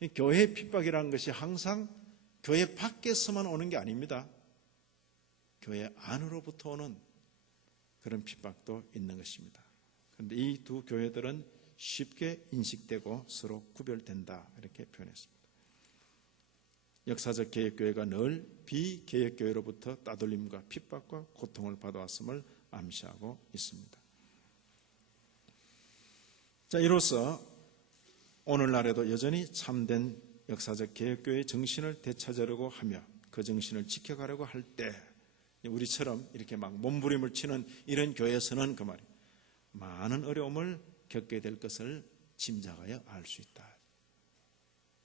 이 교회의 핍박이라는 것이 항상 교회 밖에서만 오는 게 아닙니다. 교회 안으로부터 오는 그런 핍박도 있는 것입니다. 그런데 이 두 교회들은 쉽게 인식되고 서로 구별된다 이렇게 표현했습니다. 역사적 개혁교회가 늘 비개혁교회로부터 따돌림과 핍박과 고통을 받아왔음을 암시하고 있습니다. 자, 이로써 오늘날에도 여전히 참된 역사적 개혁교회의 정신을 되찾으려고 하며 그 정신을 지켜가려고 할 때 우리처럼 이렇게 막 몸부림을 치는 이런 교회에서는 그 말이 많은 어려움을 겪게 될 것을 짐작하여 알 수 있다.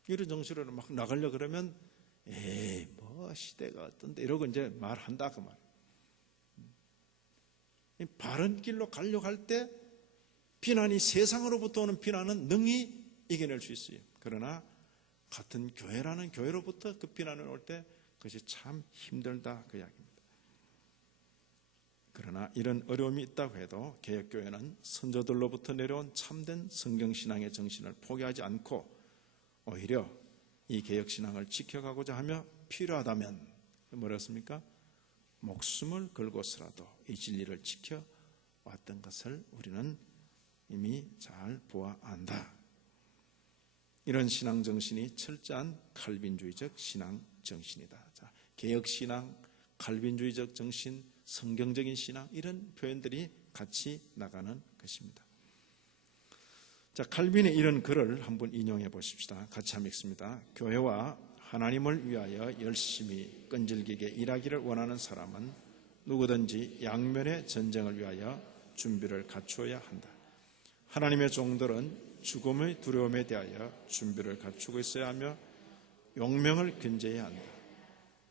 이런 정신으로 막 나가려 그러면 에이 뭐 시대가 어떤데 이러고 이제 말한다 그 말. 바른 길로 가려고 할 때 비난이 세상으로부터 오는 비난은 능히 이겨낼 수 있어요. 그러나 같은 교회라는 교회로부터 그 비난을 올 때 그것이 참 힘들다 그 이야기입니다. 그러나 이런 어려움이 있다고 해도 개혁교회는 선조들로부터 내려온 참된 성경신앙의 정신을 포기하지 않고 오히려 이 개혁신앙을 지켜가고자 하며 필요하다면 뭐랬습니까? 목숨을 걸고서라도 이 진리를 지켜왔던 것을 우리는 이미 잘 보아 안다. 이런 신앙 정신이 철저한 칼빈주의적 신앙 정신이다. 자, 개혁 신앙, 칼빈주의적 정신, 성경적인 신앙 이런 표현들이 같이 나가는 것입니다. 자, 칼빈의 이런 글을 한번 인용해 보십시다. 같이 한번 읽습니다. 교회와 하나님을 위하여 열심히 끈질기게 일하기를 원하는 사람은 누구든지 양면의 전쟁을 위하여 준비를 갖추어야 한다. 하나님의 종들은 죽음의 두려움에 대하여 준비를 갖추고 있어야 하며 용명을 견제해야 한다.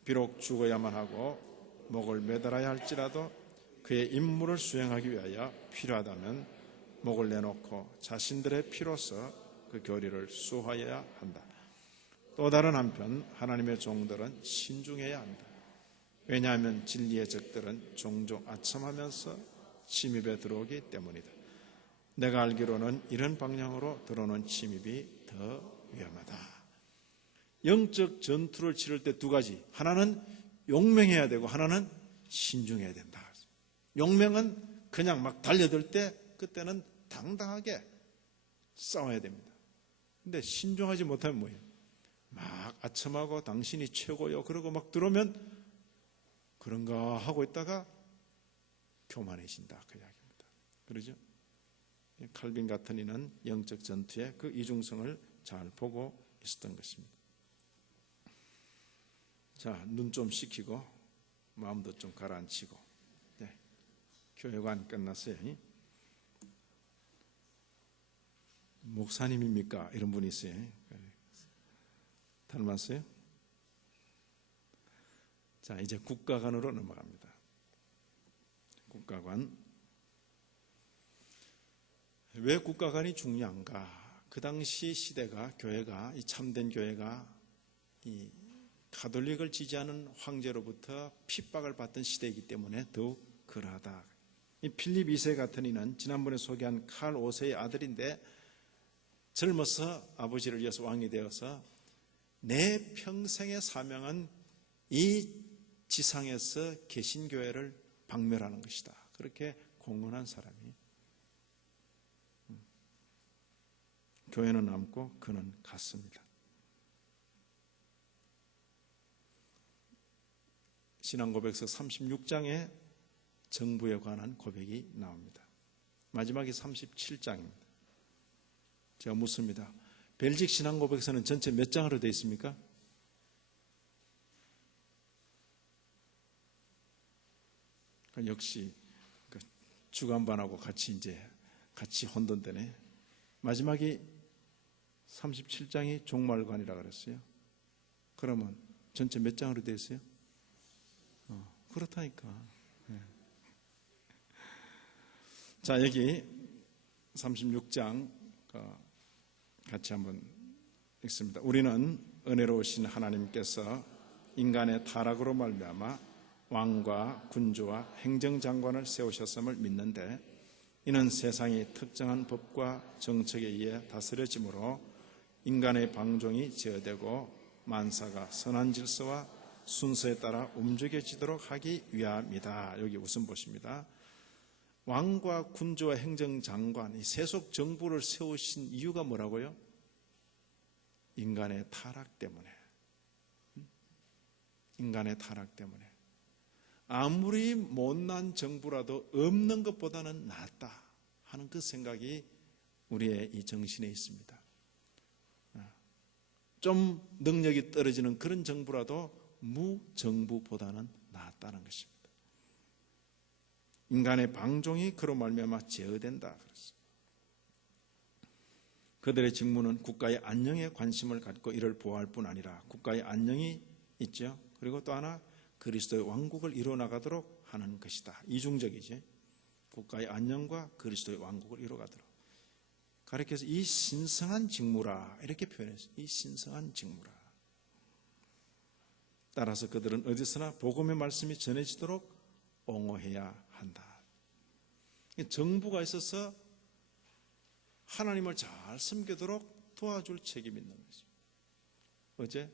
비록 죽어야만 하고 목을 매달아야 할지라도 그의 임무를 수행하기 위하여 필요하다면 목을 내놓고 자신들의 피로써 그 교리를 수호해야 한다. 또 다른 한편 하나님의 종들은 신중해야 한다. 왜냐하면 진리의 적들은 종종 아첨하면서 침입에 들어오기 때문이다. 내가 알기로는 이런 방향으로 들어오는 침입이 더 위험하다. 영적 전투를 치를 때 두 가지. 하나는 용맹해야 되고 하나는 신중해야 된다. 용맹은 그냥 막 달려들 때 그때는 당당하게 싸워야 됩니다. 근데 신중하지 못하면 뭐예요? 막 아첨하고 당신이 최고요. 그러고 막 들어오면 그런가 하고 있다가 교만해진다. 그 이야기입니다. 그러죠? 칼빈 같은 이는 영적 전투의 그 이중성을 잘 보고 있었던 것입니다. 자, 눈 좀 식히고 마음도 좀 가라앉히고. 네. 교회관 끝났어요. 목사님입니까? 이런 분이 있어요. 닮았어요? 자, 이제 국가관으로 넘어갑니다. 국가관. 왜 국가관이 중요한가? 그 당시 시대가 교회가 이 참된 교회가 이 가톨릭을 지지하는 황제로부터 핍박을 받던 시대이기 때문에 더욱 그러하다. 이 필립 2세 같은 이는 지난번에 소개한 칼 5세의 아들인데 젊어서 아버지를 이어서 왕이 되어서 내 평생의 사명은 이 지상에서 개신교회를 박멸하는 것이다. 그렇게 공언한 사람이 교회는 남고 그는 갔습니다. 신앙고백서 36장에 정부에 관한 고백이 나옵니다. 마지막이 37장입니다. 제가 묻습니다. 벨직 신앙고백서는 전체 몇 장으로 되어 있습니까? 역시 주간반하고 같이 혼돈되네. 마지막이 37장이 종말관이라고 그랬어요. 그러면 전체 몇 장으로 되어 있어요? 그렇다니까. 네. 자, 여기 36장 같이 한번 읽습니다. 우리는 은혜로우신 하나님께서 인간의 타락으로 말미암아 왕과 군주와 행정장관을 세우셨음을 믿는데 이는 세상이 특정한 법과 정책에 의해 다스려지므로 인간의 방종이 제어되고 만사가 선한 질서와 순서에 따라 움직여지도록 하기 위함이다. 여기 웃음 보십니다. 왕과 군주와 행정장관, 이 세속 정부를 세우신 이유가 뭐라고요? 인간의 타락 때문에. 인간의 타락 때문에 아무리 못난 정부라도 없는 것보다는 낫다 하는 그 생각이 우리의 이 정신에 있습니다. 좀 능력이 떨어지는 그런 정부라도 무정부보다는 낫다는 것입니다. 인간의 방종이 그로 말미암아 제어된다 그랬습니다. 그들의 직무는 국가의 안녕에 관심을 갖고 이를 보호할 뿐 아니라 국가의 안녕이 있죠. 그리고 또 하나 그리스도의 왕국을 이루어나가도록 하는 것이다. 이중적이지. 국가의 안녕과 그리스도의 왕국을 이루어가도록. 가르쳐서 이 신성한 직무라 이렇게 표현했어요. 이 신성한 직무라. 따라서 그들은 어디서나 복음의 말씀이 전해지도록 옹호해야 한다. 정부가 있어서 하나님을 잘 섬기도록 도와줄 책임이 있는 거죠. 어제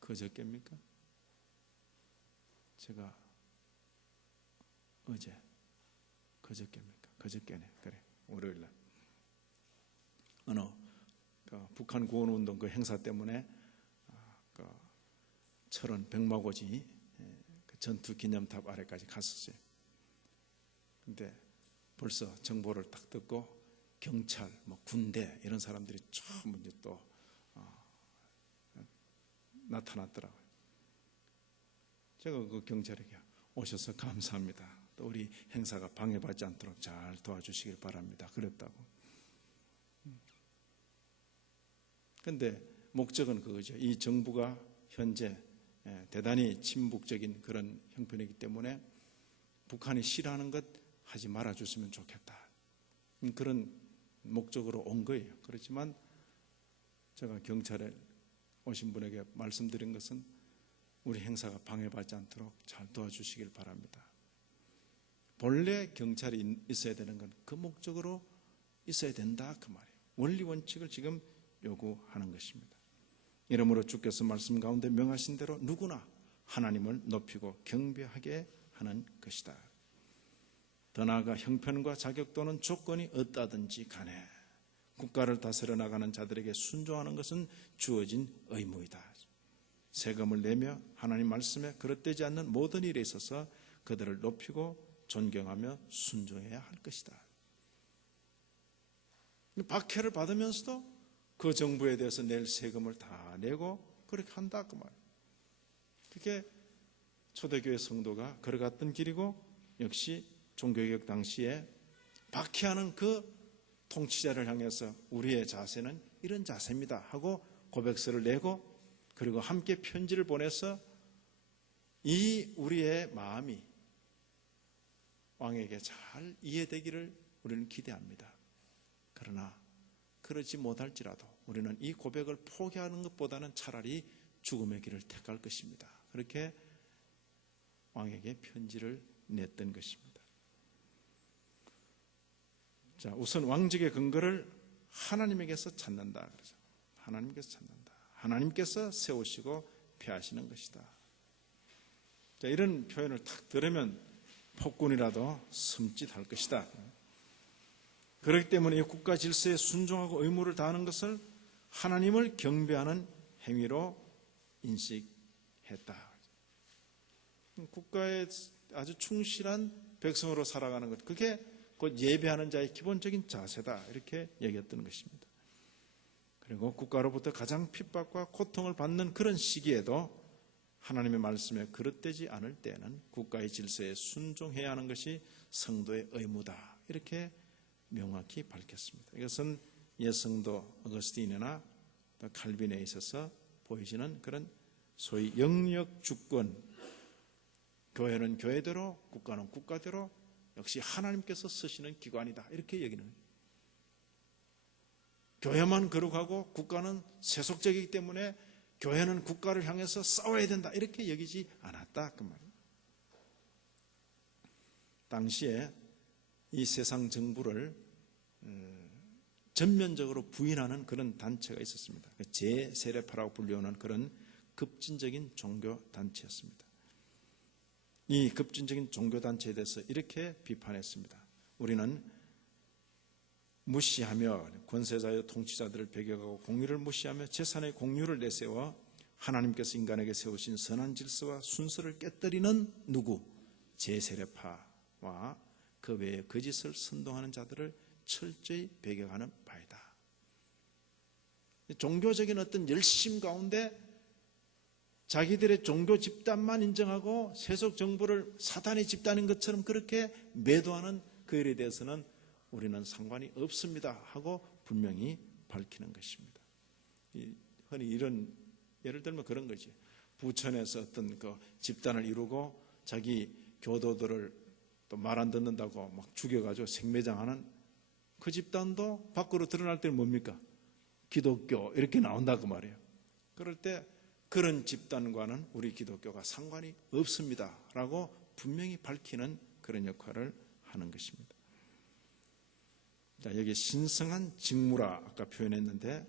그저께입니까? 제가 어제 그저께입니까? 그저께네. 그래. 월요일날 어느 북한 구원운동 그 행사 때문에 철원 백마고지 그 전투 기념탑 아래까지 갔었어요. 근데 벌써 정보를 딱 듣고 경찰, 군대 이런 사람들이 처음 이제 또 나타났더라고요. 제가 그 경찰에게 오셔서 감사합니다. 또 우리 행사가 방해받지 않도록 잘 도와주시길 바랍니다. 그랬다고. 그런데 목적은 그거죠. 이 정부가 현재 대단히 친북적인 그런 형편이기 때문에 북한이 싫어하는 것 하지 말아줬으면 좋겠다. 그런 목적으로 온 거예요. 그렇지만 제가 경찰에 오신 분에게 말씀드린 것은 우리 행사가 방해받지 않도록 잘 도와주시길 바랍니다. 본래 경찰이 있어야 되는 건 그 목적으로 있어야 된다 그 말이에요. 원리 원칙을 지금 요구하는 것입니다. 이러므로 주께서 말씀 가운데 명하신 대로 누구나 하나님을 높이고 경배하게 하는 것이다. 더 나아가 형편과 자격 또는 조건이 어떠하든지 간에 국가를 다스려 나가는 자들에게 순종하는 것은 주어진 의무이다. 세금을 내며 하나님 말씀에 그릇되지 않는 모든 일에 있어서 그들을 높이고 존경하며 순종해야 할 것이다. 박해를 받으면서도 그 정부에 대해서 낼 세금을 다 내고 그렇게 한다 그 말이에요. 그게 초대교회 성도가 걸어갔던 길이고 역시 종교개혁 당시에 박해하는 그 통치자를 향해서 우리의 자세는 이런 자세입니다 하고 고백서를 내고 그리고 함께 편지를 보내서 이 우리의 마음이 왕에게 잘 이해되기를 우리는 기대합니다. 그러나 그러지 못할지라도 우리는 이 고백을 포기하는 것보다는 차라리 죽음의 길을 택할 것입니다. 그렇게 왕에게 편지를 냈던 것입니다. 자, 우선 왕직의 근거를 하나님에게서 찾는다. 그러죠. 하나님께서 찾는다. 하나님께서 세우시고 폐하시는 것이다. 자, 이런 표현을 딱 들으면 폭군이라도 섬찟할 것이다. 그렇기 때문에 이 국가 질서에 순종하고 의무를 다하는 것을 하나님을 경배하는 행위로 인식했다. 국가에 아주 충실한 백성으로 살아가는 것, 그게 곧 예배하는 자의 기본적인 자세다. 이렇게 얘기했던 것입니다. 그리고 국가로부터 가장 핍박과 고통을 받는 그런 시기에도 하나님의 말씀에 그릇되지 않을 때는 국가의 질서에 순종해야 하는 것이 성도의 의무다. 이렇게 명확히 밝혔습니다. 이것은 예성도 어거스틴이나 칼빈에 있어서 보이시는 그런 소위 영역 주권, 교회는 교회대로 국가는 국가대로 역시 하나님께서 쓰시는 기관이다. 이렇게 여기는 거예요. 교회만 거룩하고 국가는 세속적이기 때문에 교회는 국가를 향해서 싸워야 된다. 이렇게 여기지 않았다. 그 말이에요. 당시에 이 세상 정부를 전면적으로 부인하는 그런 단체가 있었습니다. 제세례파라고 불리우는 그런 급진적인 종교 단체였습니다. 이 급진적인 종교 단체에 대해서 이렇게 비판했습니다. 우리는 무시하며 권세자의 통치자들을 배격하고 공의를 무시하며 재산의 공유를 내세워 하나님께서 인간에게 세우신 선한 질서와 순서를 깨뜨리는 누구? 제세례파와 그 외에 거짓을 선동하는 자들을 철저히 배격하는 바이다. 종교적인 어떤 열심 가운데 자기들의 종교 집단만 인정하고 세속 정부를 사단의 집단인 것처럼 그렇게 매도하는 그 일에 대해서는 우리는 상관이 없습니다 하고 분명히 밝히는 것입니다. 흔히 이런 예를 들면 그런 거지. 부천에서 어떤 그 집단을 이루고 자기 교도들을 또 말 안 듣는다고 막 죽여가지고 생매장하는 그 집단도 밖으로 드러날 때는 뭡니까? 기독교 이렇게 나온다고 말이에요. 그럴 때 그런 집단과는 우리 기독교가 상관이 없습니다 라고 분명히 밝히는 그런 역할을 하는 것입니다. 자, 여기 신성한 직무라 아까 표현했는데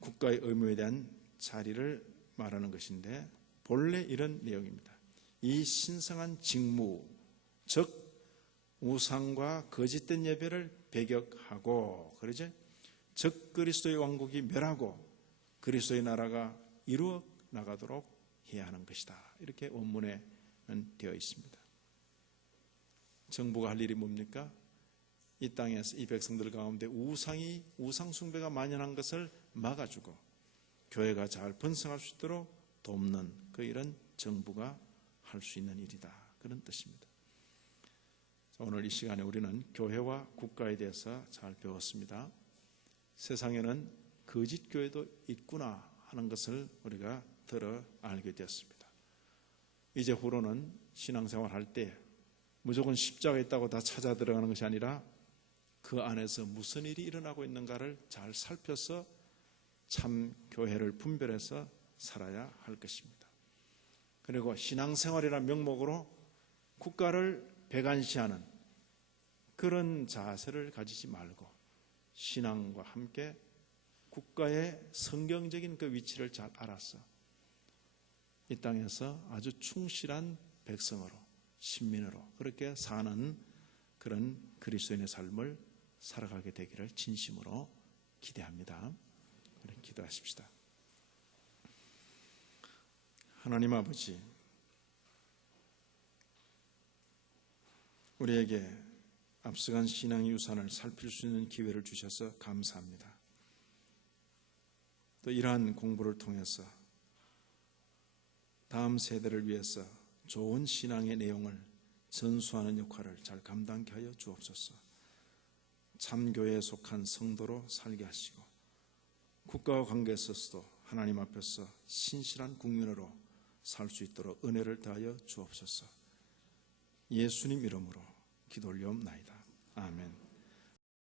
국가의 의무에 대한 자리를 말하는 것인데 본래 이런 내용입니다. 이 신성한 직무, 즉 우상과 거짓된 예배를 배격하고, 그러죠? 즉 그리스도의 왕국이 멸하고 그리스도의 나라가 이루어 나가도록 해야 하는 것이다. 이렇게 원문에는 되어 있습니다. 정부가 할 일이 뭡니까? 이 땅에서 이 백성들 가운데 우상 숭배가 만연한 것을 막아주고 교회가 잘 번성할 수 있도록 돕는 그 일은 정부가 할 수 있는 일이다. 그런 뜻입니다. 오늘 이 시간에 우리는 교회와 국가에 대해서 잘 배웠습니다. 세상에는 거짓 교회도 있구나 하는 것을 우리가 들어 알게 되었습니다. 이제 후로는 신앙생활 할 때 무조건 십자가 있다고 다 찾아 들어가는 것이 아니라 그 안에서 무슨 일이 일어나고 있는가를 잘 살펴서 참 교회를 분별해서 살아야 할 것입니다. 그리고 신앙생활이라는 명목으로 국가를 배관시하는 그런 자세를 가지지 말고 신앙과 함께 국가의 성경적인 그 위치를 잘 알아서 이 땅에서 아주 충실한 백성으로 신민으로 그렇게 사는 그런 그리스도인의 삶을 살아가게 되기를 진심으로 기대합니다. 우리 기도하십시다. 하나님 아버지, 우리에게 앞서간 신앙의 유산을 살필 수 있는 기회를 주셔서 감사합니다. 또 이러한 공부를 통해서 다음 세대를 위해서 좋은 신앙의 내용을 전수하는 역할을 잘 감당케 하여 주옵소서. 참교회에 속한 성도로 살게 하시고 국가와 관계에 있어서도 하나님 앞에서 신실한 국민으로 살 수 있도록 은혜를 더하여 주옵소서. 예수님 이름으로 기도 올리옵나이다. 아멘.